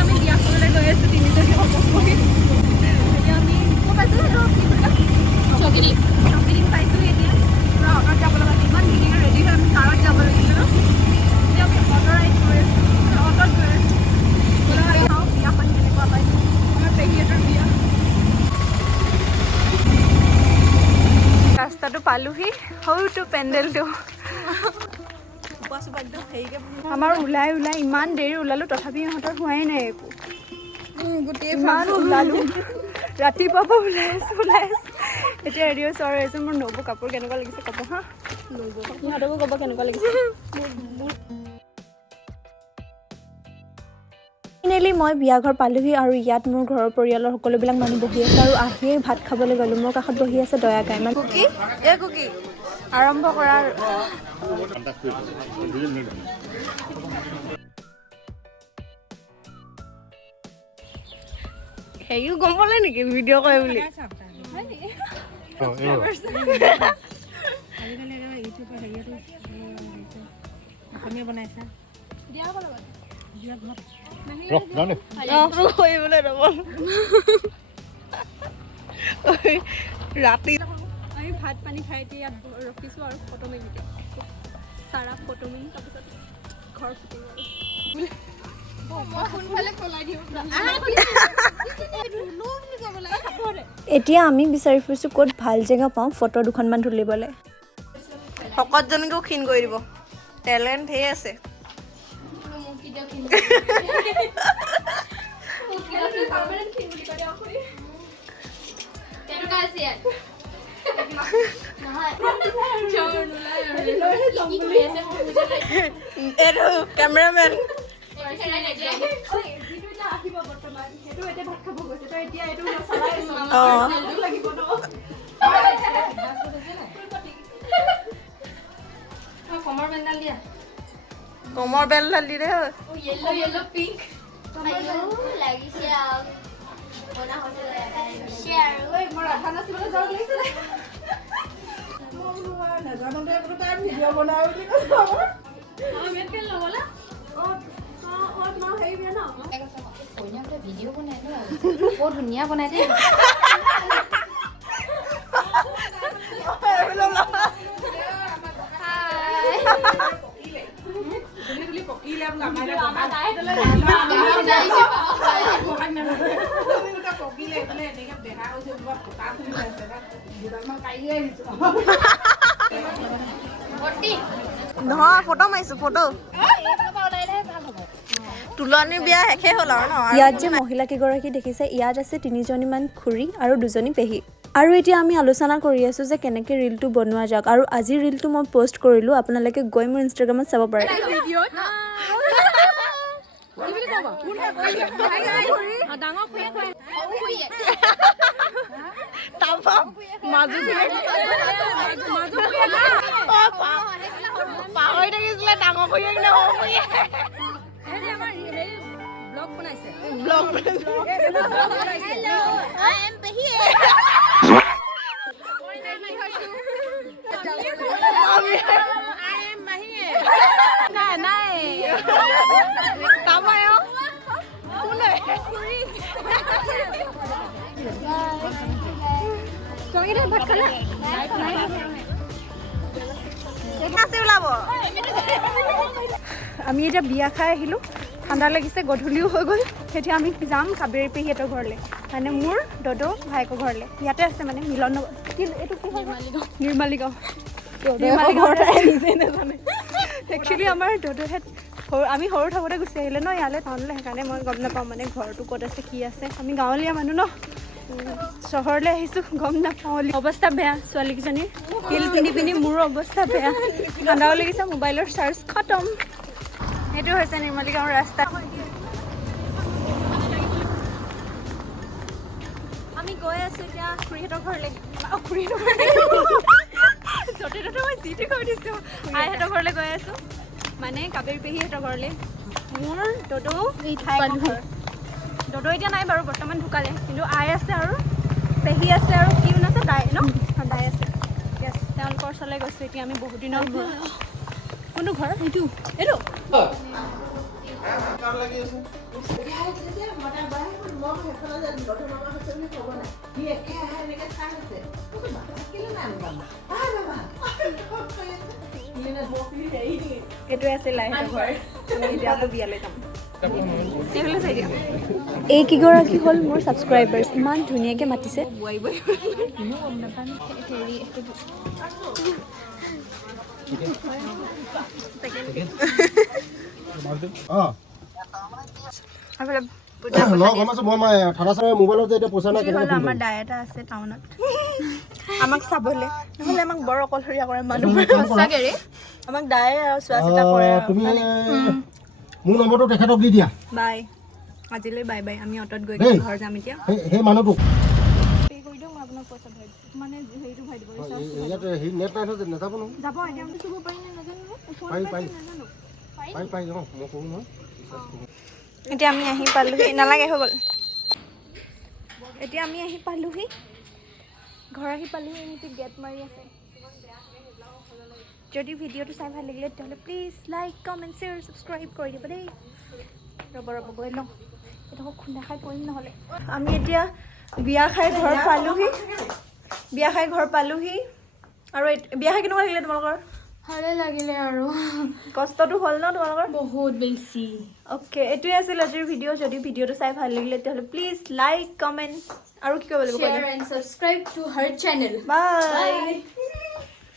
আমি বিয়া খাবলৈ গৈ আছো তিনিজনী সময় এতিয়া আমি ক'ত আছো চকিডিং পাইছো এতিয়া পুৰা অটত যাব লগা ইমান ধুনীয়াকৈ ৰেডি হৈ আমি কাৰত যাব লাগিছিলোঁ এতিয়া আমি অট ৰাইড কৰি আছো অটত গৈ আছো বিয়াখন কেনেকুৱা হয় আমাৰ পেহীহঁতৰ বিয়া ৰাস্তাটো পালোহি সৰুটো পেণ্ডেলটো আমাৰ ওলাই ইমান দেৰি ওলালো তথাপি ইহঁতৰ হোৱাই নাই একো ইমান ওলালো ৰাতিপুৱাৰ পৰা ওলাই আছো এতিয়া ৰেডি হৈছো আৰু এযোৰ মোৰ নবৌ কাপোৰ কেনেকুৱা লাগিছে ক'ব হা সিহঁতকো ক'ব কেনেকুৱা লাগিছে ফাইনেলি মই বিয়া ঘৰ পালোহি আৰু ইয়াত মোৰ ঘৰৰ পৰিয়ালৰ সকলোবিলাক মানুহ বহি আছে আৰু আহিয়ে ভাত খাবলৈ গ'লোঁ মোৰ কাষত বহি আছে দয়াকাই মানে কুকি আৰম্ভ কৰাৰ হেৰিও গম পালে নেকি ভিডিঅ' কৰে বুলি ৰাতি আমি ভাত পানী খাই এতিয়া ইয়াত ৰখিছোঁ আৰু ফটো মিনিটে চাৰা ফটো মিনি তাৰপিছত ঘৰ ফুটিম এতিয়া আমি বিচাৰি ফুৰিছোঁ ক'ত ভাল জেগা পাওঁ ফটো দুখনমান তুলিবলৈ শকতজনীকো ক্ষীণ কৰি দিব টেলেণ্ট ধেৰ আছে এইটো কেমেৰামেন কমৰ বেল ঢালি দে ভিডিঅ' বনাই বৰ ধুনীয়া বনাই দেই নহয় ফটো মাৰিছো ফটো তুলনিৰ বিয়া শেষে হ'ল আৰু ন ইয়াত যে মহিলা কেইগৰাকী দেখিছে ইয়াত আছে 3জনীমান খুৰী আৰু 2জনী পেহী আৰু এতিয়া আমি আলোচনা কৰি আছোঁ যে কেনেকৈ ৰিলটো বনোৱা যাওক আৰু আজিৰ ৰিলটো মই পষ্ট কৰিলোঁ আপোনালোকে গৈ মোৰ ইনষ্টাগ্ৰামত চাব পাৰে পাহৰি থাকিছিলে ডাঙৰ খুৰীয়েক নে সৰু খুৰীয়েক ব্লগ আমি এতিয়া বিয়া খাই আহিলোঁ ঠাণ্ডা লাগিছে গধূলিও হৈ গ'ল এতিয়া আমি যাম কাবেৰী পেহীহঁতৰ ঘৰলৈ মানে মোৰ দদৌ ভাইকৰ ঘৰলৈ ইয়াতে আছে মানে মিলন নগৰ এইটো কি হয় নিৰ্মালী গাঁও একচুৱেলি আমাৰ দদৌহেঁত আমি সৰু থাকোঁতে গুচি আহিলে ন ইয়ালৈ টাউনলৈ সেইকাৰণে মই গম নাপাওঁ মানে ঘৰটো ক'ত আছে কি আছে আমি গাঁৱলীয়া মানুহ ন চহৰলৈ আহিছোঁ গম নাপাওঁ অৱস্থা বেয়া ছোৱালীকেইজনীৰ হিল পিন্ধি পিন্ধি মোৰো অৱস্থা বেয়া ঠাণ্ডাও লাগিছে মোবাইলৰ চাৰ্জ খতম এইটো হৈছে নিৰ্মালী গাঁৱৰ ৰাস্তা আমি গৈ আছোঁ এতিয়া খুৰীহঁতৰ ঘৰলৈ খুৰীহঁতৰ ঘৰলৈ য'তে ত'তে মই যিটো কৈ দিছোঁ আইহঁতৰ ঘৰলৈ গৈ আছোঁ মানে কাবেৰী পেহীহঁতৰ ঘৰলৈ মোৰ দদৌ ঘৰ দদৌ এতিয়া নাই বাৰু বৰ্তমান ঢুকালে কিন্তু আই আছে আৰু পেহী আছে আৰু কি আছে দাই ন দাই আছে তেওঁলোকৰ ওচৰলৈ গৈছোঁ এতিয়া আমি বহুত দিনৰ কোনটো ঘৰ এইটো এইটো এইটোৱে আছে লাইটৰ ঘৰ এতিয়া আকৌ বিয়ালৈ যাম এইকেইগৰাকী হ'ল মোৰ ছাবস্ক্ৰাইবাৰ্ছ ইমান ধুনীয়াকৈ মাতিছে আমাৰ দাই এটা আছে টাউনত আমাক চাবলৈ নহ'লে আমাক বৰ অকলশৰীয়া কৰে মানুহ সঁচাকৈ আমাক দাই আৰু চোৱা চিতা কৰে মোৰ নম্বৰটো তেখেতক দি দিয়া বাই আজিলৈ বাই বাই আমি অটত গৈ ঘৰ যাম এতিয়া সেই মানুহটোক পে কৰি দিওঁ মই আপোনাক পইচা ভৰাই দিম মানে হেৰিটো ভৰাই দিব ইয়াত সেই নেট নাই নহয় নাযাব নহয় যাব এতিয়া আমি চুব পাৰিম নে নাজানো পাৰি অঁ মই কৰোঁ নহয় এতিয়া আমি আহি পালোহি নালাগে হৈ গ'ল এতিয়া আমি আহি পালোহি ঘৰ আহি পালোহি এহেঁতি গেট মাৰি আছে যদি ভিডিঅ'টো চাই ভাল লাগিলে তেতিয়াহ'লে please like comment share subscribe কৰি দিব দেই ৰ'ব গৈ লওঁ এইটো খুন্দা খাই পৰিম নহ'লে আমি এতিয়া বিয়া খাই ঘৰ পালোহি আৰু বিয়া খাই কেনেকুৱা লাগিলে তোমালোকৰ ভালে লাগিলে আৰু কষ্টটো হ'ল ন তোমালোকৰ বহুত বেছি অ'কে এইটোৱে আছিল আজিৰ ভিডিঅ' যদি ভিডিঅ'টো চাই ভাল লাগিলে তেতিয়াহ'লে প্লিজ লাইক কমেণ্ট আৰু কি কৰিব লাগিব share and subscribe to her channel by